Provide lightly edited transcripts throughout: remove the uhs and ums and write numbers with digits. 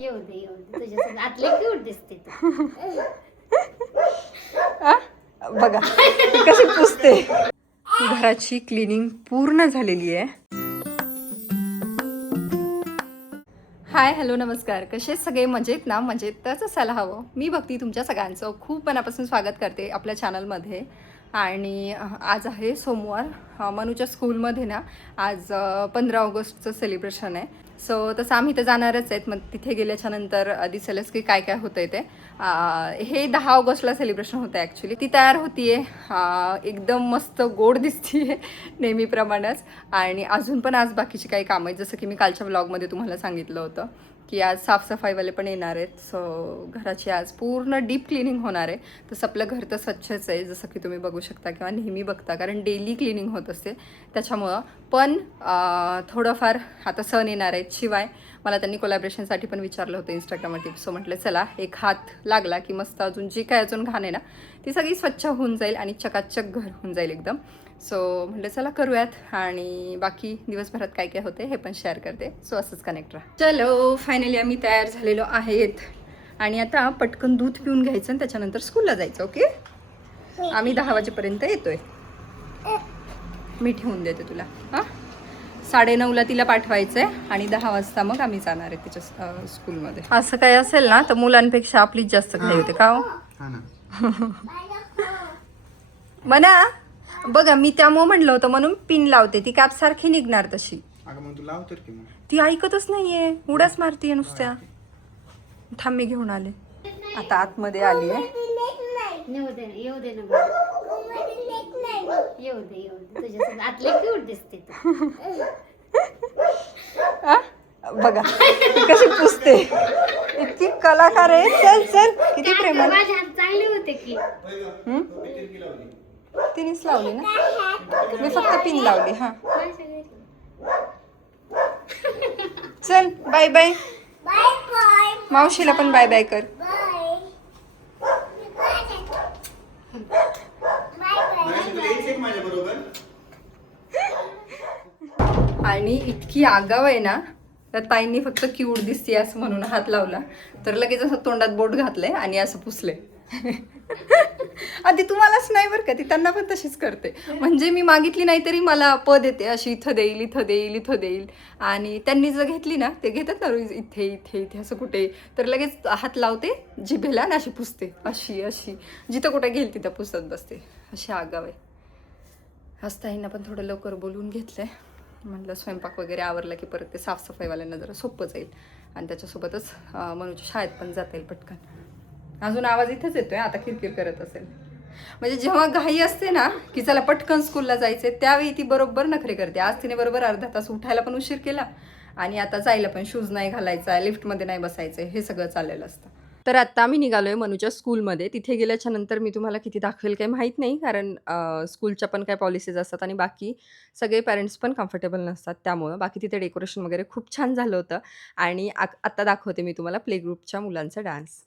येऊ दे तुझ्या आतले क्यूट दिसते तू. बघा ती कशी पुसते. घराची क्लिनिंग पूर्ण झालेली आहे. हाय हॅलो नमस्कार. कसे सगळे मजेत ना? मजेतच असायला हवं. मी भक्ती तुमच्या सगळ्यांचं खूप मनापासून स्वागत करते आपल्या चॅनलमध्ये. आणि आज आहे सोमवार. मनूच्या स्कूलमध्ये ना आज 15 ऑगस्टचं सेलिब्रेशन आहे. सो तसं आम्ही तर जाणारच आहेत. मग तिथे गेल्याच्या नंतर दिसेलच की काय काय होतं आहे ते. हे 10 ऑगस्टला सेलिब्रेशन होतं आहे ॲक्च्युली. ती तयार होती आहे, एकदम मस्त गोड दिसती आहे नेहमीप्रमाणेच. आणि अजून पण आज बाकीची काही कामं आहेत, जसं की मी कालच्या व्लॉगमध्ये तुम्हाला सांगितलं होतं की आज साफसफाईवाले पण येणार आहेत. सो घराची आज पूर्ण डीप क्लिनिंग होणार आहे. तसं आपलं घर तर स्वच्छच आहे, जसं की तुम्ही बघू शकता किंवा नेहमी बघता, कारण डेली क्लिनिंग होत असते त्याच्यामुळं. पण थोडंफार आता सण येणार आहेत. शिवाय मला त्यांनी कोलॅबरेशनसाठी पण विचारलं होतं इंस्टाग्रामवर टिप्स. सो म्हटलं चला एक हात लागला की मस्त अजून जी काय अजून घाण आहे ना ती सगळी स्वच्छ होऊन जाईल आणि चकाचक घर होऊन जाईल एकदम. सो म्हटलं चला करूयात. आणि बाकी दिवसभरात काय काय होते हे पण शेअर करते. सो असंच कनेक्ट राहा. चलो फायनली आम्ही तयार झालेलो आहेत आणि आता पटकन दूध पिऊन घ्यायचं आणि त्याच्यानंतर स्कूलला जायचं. ओके, आम्ही 10 वाजेपर्यंत येतोय. मी ठेवून देते तुला. हां, 9:30ला तिला पाठवायचं आहे आणि 10 वाजता मग आम्ही जाणार आहे तिच्या स्कूलमध्ये. असं काही असेल ना तर मुलांपेक्षा आपलीच जास्त घाई होते का हो? म्हणा बघा, मी त्यामुळे म्हणलं होतं म्हणून पिन लावते. ती कॅप सारखी निघणार तशी. ती ऐकतच नाहीये, उड्याच मारतीये नुसत्या. थांब मी घेऊन आले. आता आतमध्ये आली आहे. येऊ दे येऊ दे ना येऊ दे तुझ्या आतले क्यूट दिसते तू. बघा ती कशी पुसते. इतकी कलाकार आहे. चल चल, किती प्रेम. माझे हात चांगले होते की. तिनेच लावली ना, मी फक्त पिन लावली. हा चल बाय बाय. मावशीला पण बाय बाय कर. आणि इतकी आगाव आहे ना, तर ताईंनी फक्त क्यूट दिसते असं म्हणून हात लावला तर लगेच असं तोंडात बोट घातलंय आणि असं पुसले. आधी तुम्हालाच नाही बरं का, ती त्यांना पण तशीच करते. म्हणजे मी मागितली नाही तरी मला पद येते अशी, इथं देईल इथं देईल इथं देईल. आणि त्यांनी जर घेतली ना, ते घेतात ना रोज इथे इथे इथे असं कुठे, तर लगेच हात लावते जिभेला आणि अशी पुसते. अशी अशी जिथं कुठे घेईल तिथं पुसत बसते. अशी आगाव आहे. हसताईंना पण थोडं लवकर बोलवून घेतलंय. म्हटलं स्वयंपाक वगैरे आवरला की परत ते साफसफाईवाल्यांना जरा सोपं जाईल आणि त्याच्यासोबतच मनूच्या शाळेत पण जाता येईल पटकन. अजून आवाज इथेच येतोय, आता किरकिर करत असेल. म्हणजे जेव्हा घाई असते ना की चला पटकन स्कूलला जायचे, त्यावेळी ती बरोबर नखरे करते. आज तिने बरोबर अर्धा तास उठायला पण उशीर केला आणि आता जायला पण शूज नाही घालायचा, लिफ्टमध्ये नाही बसायचं, हे सगळं चाललेलं असतं. तर आत्ता आम्ही निघालोय मनूच्या स्कूलमध्ये. तिथे गेल्याच्या नंतर मी तुम्हाला किती दाखवेल काही माहीत नाही, कारण स्कूलच्या पण काही पॉलिसीज असतात आणि बाकी सगळे पॅरेंट्स पण कम्फर्टेबल नसतात. त्यामुळं बाकी तिथे डेकोरेशन वगैरे खूप छान झालं होतं. आणि आत्ता दाखवते मी तुम्हाला प्ले ग्रुपच्या मुलांचा डान्स.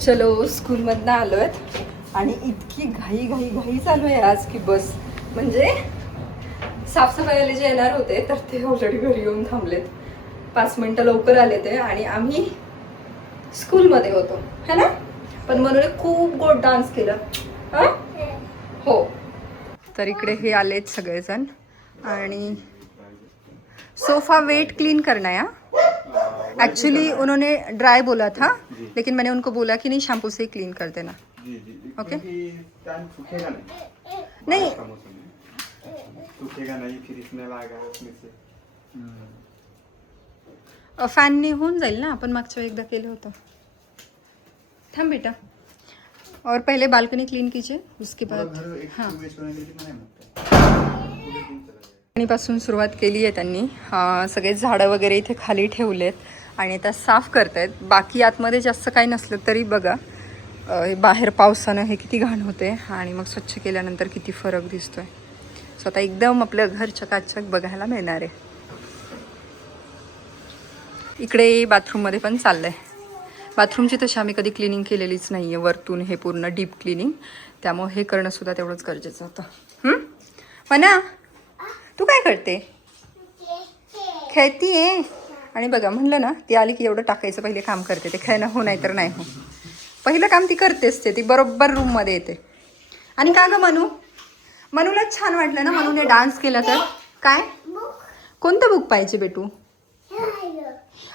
चलो स्कूलमधनं आलो आहेत आणि इतकी घाई घाई घाई चालू आहे आज की बस. म्हणजे साफसफाईवाले जे येणार होते तर ते ऑलरेडी घरी येऊन थांबलेत. 5 मिनटं लवकर आले ते आणि आम्ही स्कूलमध्ये होतो है ना. पण म्हणून खूप गोड डान्स केला. हां हो. तर इकडे हे आलेत सगळेजण आणि सोफा वेट क्लीन करना है. एक्चुअली उन्होंने ड्राई बोला था, लेकिन मैंने उनको बोला कि नहीं शैम्पू से ही क्लीन कर देना. ओके नहीं सूखेगा नहीं, फिर इसमें लाएगा उसमें से। फॅनने होऊन जाईल ना, आपण मागच्या वेळी एकदा केलं होतं. थांब बेटा. और पहले बालकनी क्लीन कीजिए, उसके बाद हां. पासून सुरुवात केली आहे त्यांनी. सगळे झाडं वगैरे इथे खाली ठेवलेत आणि आता साफ करतायत. बाकी आतमध्ये जास्त काही नसलं तरी बघा बाहेर पावसानं हे किती घाण होते आणि मग स्वच्छ केल्यानंतर किती फरक दिसतोय. सो आता एकदम आपलं घर चकाचक बघायला मिळणार आहे. इकडे बाथरूममध्ये पण चाललं आहे. बाथरूमची तशी आम्ही कधी क्लिनिंग केलेलीच नाही आहे वरतून, हे पूर्ण डीप क्लिनिंग. त्यामुळे हे करणंसुद्धा तेवढंच गरजेचं होतं. मना तू काय करते? खेळती आहे. आणि बघा म्हणलं ना, ती आली की एवढं टाकायचं पहिले काम करते. ते खेळणं हो नाही तर नाही हो, पहिलं काम ती करतेच. ती बरोबर रूममध्ये येते. आणि का गं मनूलाच छान वाटलं ना मनूने डान्स केला तर. काय कोणतं बुक पाहिजे बेटू?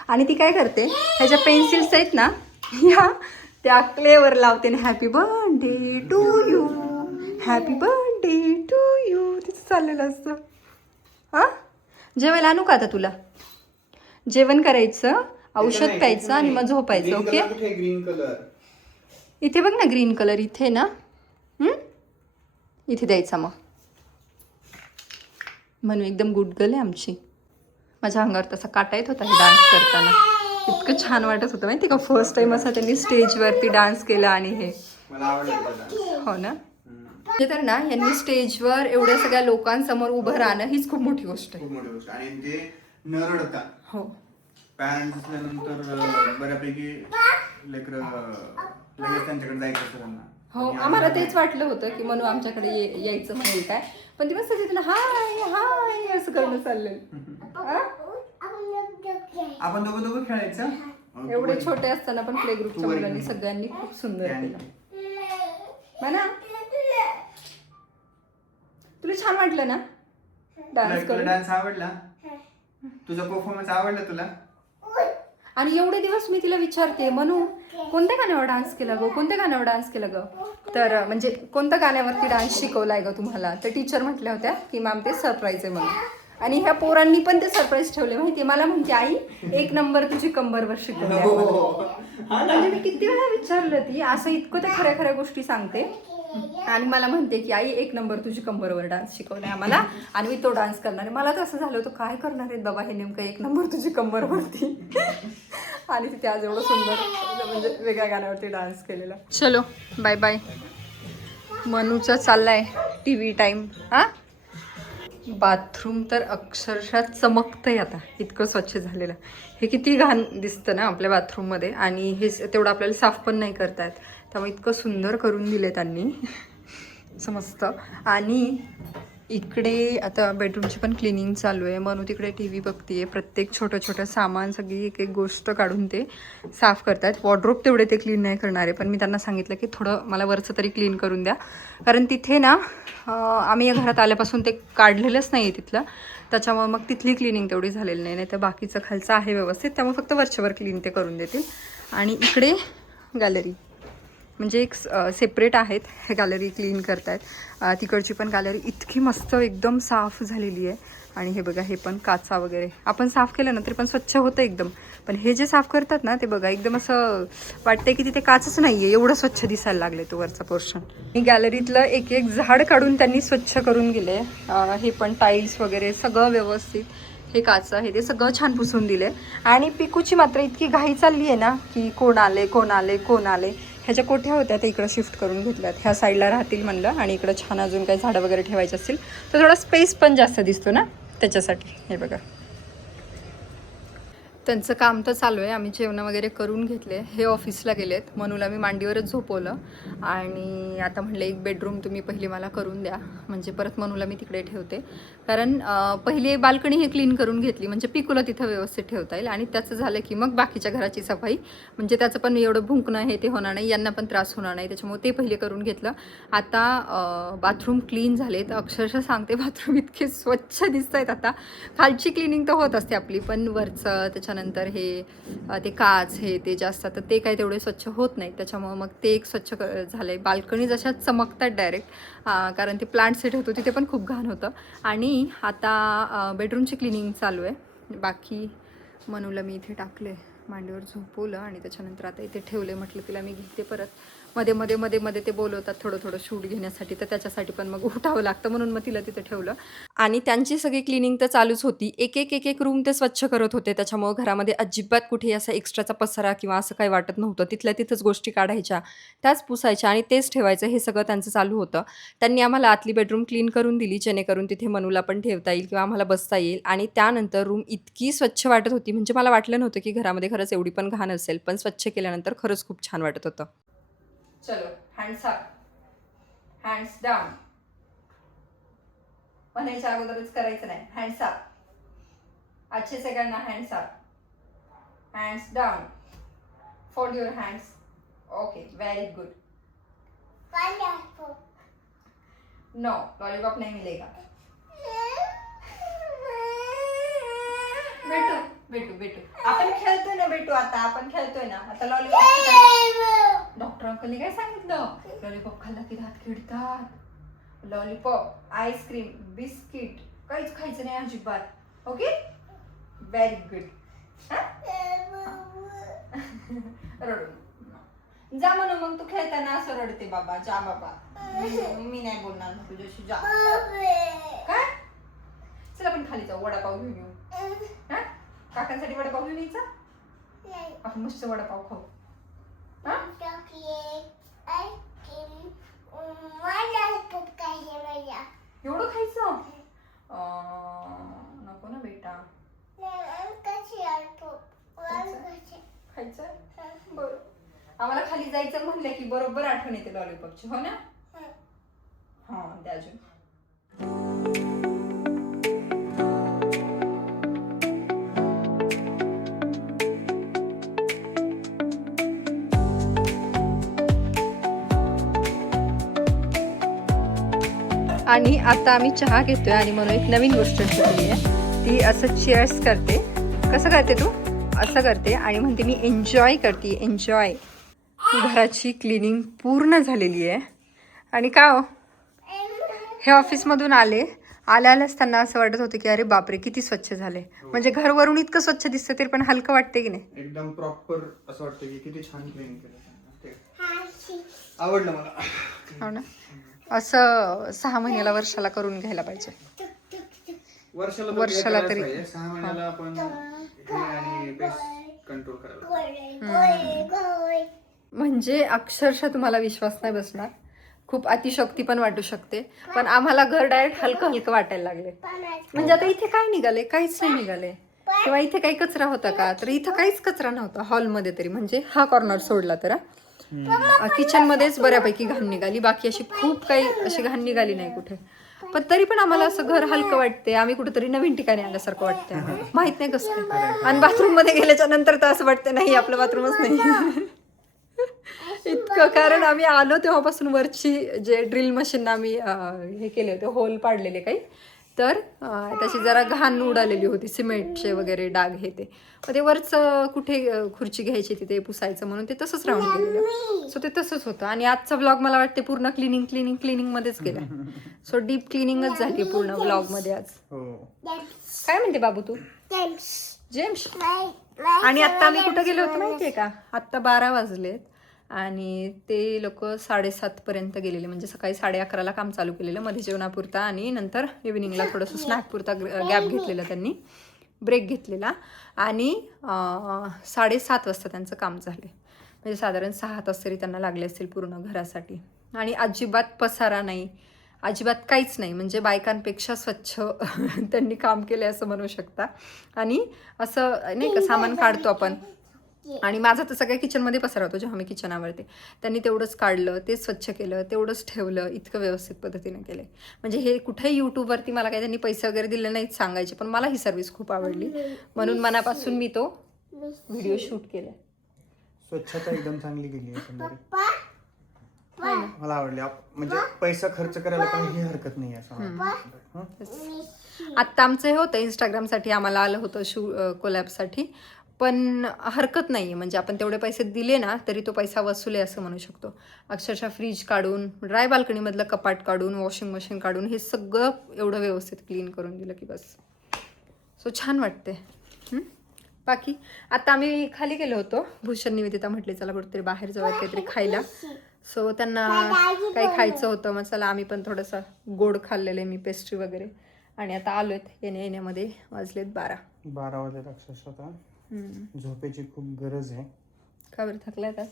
आणि ती काय करते, ह्याच्या पेन्सिल्स आहेत ना ह्या त्या क्लेवर लावते ना, happy birthday to you, happy birthday to you, तिचं चाललेलं असतं. हां जेवायला आणू का आता तुला? जेवण करायचं, औषध प्यायचं आणि मग झोपायचं. ओके. ग्रीन कलर इथे बघ ना, ग्रीन कलर इथे ना, इथे द्यायचा. मग म्हणून एकदम गुड गर्ल आहे आमची. माझ्या अंगावर तसा काटा येत होता हे डान्स करताना. इतकं छान वाटत होतं माहिती का. फर्स्ट टाइम असा त्यांनी स्टेजवरती डान्स केला. आणि हे मला आवडलं. हो ना. ते तर ना, यांनी स्टेजवर एवढ्या सगळ्या लोकांसमोर उभं राहणं हीच खूप मोठी गोष्ट आहे. खूप मोठी गोष्ट. आणि ते न रडता. हो. पॅरेंट्स असल्यानंतर बऱ्यापैकी लेकरं लगेच त्यांच्याकडे जायचं असतं त्यांना. हो, आम्हाला तेच वाटलं होतं की म्हणून आमच्याकडे यायचं म्हणेल काय, पण ती मस्त तिथं हाय हाय असं करणं चाललंय. आपण दोघं खेळायचं. एवढे छोटे असताना पण प्ले ग्रुपच्या मुलांनी सगळ्यांनी खूप सुंदर केलं. म्हणा तुला छान वाटलं ना डान्स करून? डान्स आवडला तुझा? परफॉर्मन्स आवडला तुला? आणि एवढे दिवस मी तिला विचारते, मनू कोणत्या गाण्यावर डान्स केला गो, कोणत्या गाण्यावर डान्स केला ग? तर म्हणजे कोणत्या गाण्यावरती डान्स शिकवलाय ग तुम्हाला? तर टीचर म्हटल्या होत्या की मॅम ते सरप्राईज आहे म्हणून. आणि ह्या पोरांनी पण ते सरप्राईज ठेवले माहिती. मला म्हणते आई 1 नंबर तुझी कंबरवर शिकवलंय. म्हणजे मी किती वेळा विचारलं, ती असं इतकं त्या खऱ्या खऱ्या गोष्टी सांगते. आणि मला म्हणते की आई 1 नंबर तुझी कंबरवर डान्स शिकवलाय आम्हाला आणि मी तो डान्स करणार आहे. मला तर असं झालं होतं काय करणार आहे बाबा हे नेमकं 1 नंबर तुझी कंबरवरती. आणि तिथे आज एवढं सुंदर म्हणजे वेगळ्या गाण्यावरती डान्स केलेला. चलो बाय बाय. मनूचा चाललाय TV टाइम. हां बाथरूम तर अक्षरशः चमकतंय आता, इतकं स्वच्छ झालेलं. हे किती घाण दिसतं ना आपल्या बाथरूममध्ये. आणि हे तेवढं आपल्याला साफ पण नाही करता येत. त्यामुळे इतकं सुंदर करून दिले त्यांनी समस्त. आणि इकडे आता बेडरूमची पण क्लिनिंग चालू आहे. म्हणून तिकडे TV बघतीये. प्रत्येक छोटं छोटं सामान, सगळी एक एक गोष्ट काढून ते साफ करतात. वॉर्डरोब तेवढे ते क्लीन नाही करणार आहे, पण मी त्यांना सांगितलं की थोडं मला वरचं तरी क्लीन करून द्या. कारण तिथे ना आम्ही या घरात आल्यापासून ते काढलेलंच नाही आहे तिथलं. त्याच्यामुळे मग तिथली क्लिनिंग तेवढी झालेली नाही. तर बाकीचं खालचं आहे व्यवस्थित, त्यामुळे फक्त वरच्यावर क्लीन ते करून देतील. आणि इकडे गॅलरी म्हणजे एक सेपरेट आहेत, हे गॅलरी क्लीन करतायत. तिकडची पण गॅलरी इतकी मस्त एकदम साफ झालेली आहे. आणि हे बघा, हे पण काचा वगैरे आपण साफ केलं ना तरी पण स्वच्छ होतं एकदम. पण हे जे साफ करतात ना ते बघा एकदम असं वाटतंय की तिथे काचच नाही आहे, एवढं स्वच्छ दिसायला लागले तो वरचा पोर्शन. आणि गॅलरीतलं एक एक झाड काढून त्यांनी स्वच्छ करून गेले. हे पण टाईल्स वगैरे सगळं व्यवस्थित, हे काच आहे ते सगळं छान पुसून दिले. आणि पिकूची मात्र इतकी घाई चालली आहे ना की कोण आले कोण आले कोण आले. ह्याच्या कोठ्या होत्या त्या इकडं शिफ्ट करून घेतल्यात, ह्या साईडला राहतील म्हणलं. आणि इकडं छान अजून काही झाडं वगैरे ठेवायची असतील तर थोडा स्पेस पण जास्त दिसतो ना त्याच्यासाठी. हे बघा त्यांचं काम तर चालू आहे. आम्ही जेवण वगैरे करून घेतले, हे ऑफिसला गेलेत. मनूला मी मांडीवरच झोपवलं. आणि आता म्हणलं एक बेडरूम तुम्ही पहिली मला करून द्या, म्हणजे परत मनूला मी तिकडे ठेवते. कारण पहिले बाल्कनी हे क्लीन करून घेतली म्हणजे पिकूला तिथं व्यवस्थित ठेवता येईल. आणि त्याचं झालं की मग बाकीच्या घराची सफाई, म्हणजे त्याचं पण एवढं भुंकणं हे ते होणार नाही, यांना पण त्रास होणार नाही. त्याच्यामुळे ते पहिले करून घेतलं. आता बाथरूम क्लीन झाले तर अक्षरशः सांगते बाथरूम इतके स्वच्छ दिसत आहेत आता. खालची क्लिनिंग तर होत असते आपली, पण वरचं त्याच्यानंतर हे ते काच हे ते जे असतात तर ते काही तेवढे स्वच्छ होत नाही. त्याच्यामुळं मग ते एक स्वच्छ झालं आहे. बाल्कनी जशा चमकतात डायरेक्ट, कारण ते प्लांट सेट होतो तिथे पण खूप घाण होतं. आणि आता बेडरूमची क्लिनिंग चालू आहे. बाकी मनूला मी इथे टाकले, मांडीवर झोपवलं आणि त्याच्यानंतर आता इथे ठेवले. म्हटलं तिला मी घेते परत. मध्ये मध्ये मध्ये मध्ये ते बोलवतात थोडं थोडं शूट घेण्यासाठी, तर त्याच्यासाठी पण मग उठावं लागतं, म्हणून मग तिला तिथे ठेवलं. आणि त्यांची सगळी क्लिनिंग तर चालूच होती. एक एक एक एक रूम ते स्वच्छ करत होते. त्याच्यामुळं घरामध्ये अजिबात कुठेही असा एक्स्ट्राचा पसारा किंवा असं काही वाटत नव्हतं. तिथल्या तिथंच गोष्टी काढायच्या, त्याच पुसायच्या आणि तेच ठेवायचं, हे सगळं त्यांचं चालू होतं. त्यांनी आम्हाला आतली बेडरूम क्लीन करून दिली, जेणेकरून तिथे मनूला पण ठेवता येईल किंवा आम्हाला बसता येईल. आणि त्यानंतर रूम इतकी स्वच्छ वाटत होती, म्हणजे मला वाटलं नव्हतं की घरामध्ये खरंच एवढी पण घाण असेल, पण स्वच्छ केल्यानंतर खरंच खूप छान वाटत होतं. चलो, हँड्स अप, हँड्स डाऊन. म्हणायच्या अगोदरच करायचं नाही. हँड्स अप, अच्छे से करना. Hands up, hands down, fold your hands. Okay, very good. No, lollipop नहीं मिलेगा. बेटू बेटू बेटू, आपण खेळतोय ना बेटू, आता लॉलीपॉप. डॉक्टर अंकलने काय सांगितलं? लॉलीपॉप खाल्ला की दात किडतात. लॉलीपॉप, आईस्क्रीम, बिस्किट काहीच खायचं नाही अजिबात. Okay, very good. रडू जा म्हणून, मग तू खेळताना असं रडते. बाबा जा बाबा, मी नाही बोलणार मग तुझ्याशी. जा. काय? चल आपण खाली जाऊ, वडापाव घेऊन येऊ. हा, काकांसाठी वडापाव घेऊन यायचा. आपण मस्त वडापाव खाऊ. एवढं खायचं नको ना बेटा. खायचं बरं. आम्हाला खाली जायचं म्हणलं की बरोबर आठवण येते लॉलीपॉपची, हो ना? हा, द्या अजून. आणि आता आम्ही चहा घेतोय आणि म्हणून एक नवीन गोष्ट शिकली आहे. ती असं चीअर्स करते. कसं करते तू? असं करते आणि म्हणते मी एन्जॉय करते, एन्जॉय. घराची क्लिनिंग पूर्ण झालेली आहे. आणि का हो, हे ऑफिसमधून आल्या असताना असं वाटत होतं की अरे बापरे किती स्वच्छ झाले. म्हणजे घर वरून इतकं स्वच्छ दिसतं तरी पण हलकं वाटते की नाही? एकदम प्रॉपर असं वाटतं की किती छान क्लीन केलं. आवडलं मला. हो ना. असं 6 महिन्याला वर्षाला करून घ्यायला पाहिजे. वर्षाला तरी 6 महिन्याला आपण आणि पेस्ट कंट्रोल करायला. म्हणजे अक्षरशः तुम्हाला विश्वास नाही बसणार. खूप अतिशक्ती पण वाटू शकते. पण आम्हाला घर डायरेक्ट हलकं हलकं वाटायला लागले. म्हणजे आता इथे काय निघाले? काहीच नाही निघाले. किंवा इथे काही कचरा होता का? तर इथं काहीच कचरा नव्हता हॉलमध्ये तरी, म्हणजे हा कॉर्नर सोडला तर. किचन मध्येच बऱ्यापैकी घाण निघाली, बाकी अशी खूप काही अशी घाण निघाली नाही कुठे. पण तरी पण आम्हाला असं घर हलकं वाटते. आम्ही कुठेतरी नवीन ठिकाणी आल्यासारखं वाटतंय. माहित नाही कसं काय. आणि बाथरूम मध्ये गेल्याच्या नंतर तर असं वाटतं नाही आपलं बाथरूमच नाही इतकं. कारण आम्ही आलो तेव्हापासून वरची जे ड्रिल मशीन आम्ही हे केले होते, होल पाडलेले काही, तर त्याची जरा घाण उडालेली होती, सिमेंटचे वगैरे डाग हे ते. मग ते वरचं कुठे खुर्ची घ्यायची तिथे पुसायचं म्हणून ते तसंच राहून गेलेलं. सो ते तसंच होतं. आणि आजचा ब्लॉग मला वाटते पूर्ण क्लिनिंगमध्येच गेला. सो डीप क्लिनिंगच झाली पूर्ण ब्लॉगमध्ये आज. काय म्हणते बाबू तू? जेम्स. आणि आत्ता आम्ही कुठं गेलो होतो माहितीये का? आत्ता 12 वाजलेत आणि ते लोक 7:30 पर्यंत गेलेले. म्हणजे सकाळी 11:30ला काम चालू केलेलं, मध्ये जेवणापुरता आणि नंतर इव्हिनिंगला थोडंसं स्नॅकपुरता गॅप घेतलेला त्यांनी, ब्रेक घेतलेला. आणि 7:30 वाजता त्यांचं काम झालं. म्हणजे साधारण 6 तास तरी त्यांना लागले असतील पूर्ण घरासाठी. आणि अजिबात पसारा नाही, अजिबात काहीच नाही. म्हणजे बायकांपेक्षा स्वच्छ त्यांनी काम केलं असं म्हणू शकता. आणि असं नाही का सामान काढतो आपण, आणि माझा तर सगळ्या किचनमध्ये पसारा होतो जेव्हा मी किचन आवडते. त्यांनी तेवढंच काढलं, ते स्वच्छ केलं, तेवढंच ठेवलं, इतकं व्यवस्थित पद्धतीने केलं. म्हणजे हे कुठेही यूट्यूबवरती मला काही त्यांनी पैसे वगैरे दिले नाहीत सांगायचे, पण मला ही सर्व्हिस खूप आवडली म्हणून मनापासून मी तो व्हिडिओ शूट केला. स्वच्छता एकदम चांगली केली आहे. मला आवडली. म्हणजे पैसा खर्च करायला पण ही हरकत नाही असं. आत्ता आमचं हे होतं इंस्टाग्रामसाठी आम्हाला आलं होतं कोलॅबसाठी, पण हरकत नाही आहे. म्हणजे आपण तेवढे पैसे दिले ना तरी तो पैसा वसूल आहे असं म्हणू शकतो. अक्षरशः फ्रीज काढून, ड्राय बाल्कनीमधलं कपाट काढून, वॉशिंग मशीन काढून हे सगळं एवढं व्यवस्थित क्लीन करून दिलं की बस. सो छान वाटते. बाकी आता आम्ही खाली गेलो होतो. भूषण निवेदिता म्हटले चला कुठेतरी बाहेर जाऊयात काहीतरी खायला. सो त्यांना काही खायचं होतं, मग चला आम्ही पण थोडंसं गोड खाल्लेलं आहे मी, पेस्ट्री वगैरे. आणि आता आलोय येण्यामध्ये वाजलेत 12 वाजले अक्षरशः. झोपेची खूप गरज आहे. का बरं थकलाय आज?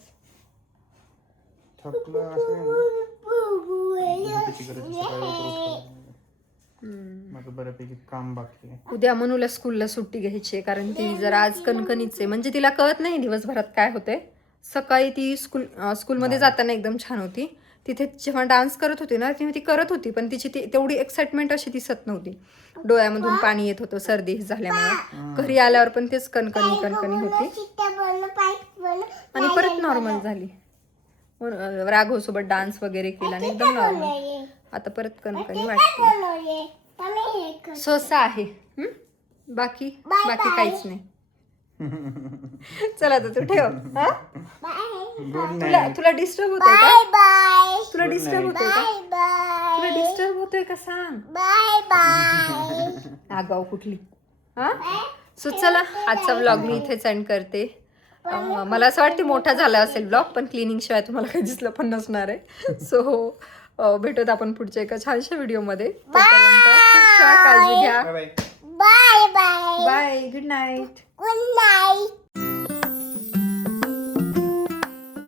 थकलं असं नाही ना. झोपेची गरज आहे. सकाळी लवकर उठावं लागतं. माझं बऱ्यापैकी काम बाकी आहे. उद्या मनूला स्कूलला सुट्टी घ्यायची आहे, कारण ती जरा आज कणकणीच आहे. म्हणजे तिला कळत नाही दिवसभरात काय होते. सकाळी ती स्कूलमध्ये जाताना एकदम छान होती. तिथे जेव्हा डान्स करत होती ना तेव्हा ती करत होती, पण तिची ती तेवढी एक्साइटमेंट अशी दिसत नव्हती. डोळ्यामधून पाणी येत होतं सर्दी झाल्यामुळे. घरी आल्यावर पण तेच कणकणी होती आणि परत नॉर्मल झाली. राघवसोबत डान्स वगैरे केला आणि एकदम नॉर्मल. आता परत कणकणी वाटते. सोसा आहे. बाकी काहीच नाही. चला तर तू ठेव. तुला डिस्टर्ब होतोय का? तुला डिस्टर्ब होतोय का? तुला डिस्टर्ब होतोय का सांग. आगाऊ कुठली. सो चला आजचा व्लॉग मी इथेच एंड करते. मला असं वाटते मोठा झाला असेल व्लॉग, पण क्लिनिंग शिवाय तुम्हाला काही दिसलं पण नसणार आहे. सो भेटूत आपण पुढच्या एका छानशा व्हिडिओमध्ये. काळजी घ्या. बाय. Good night.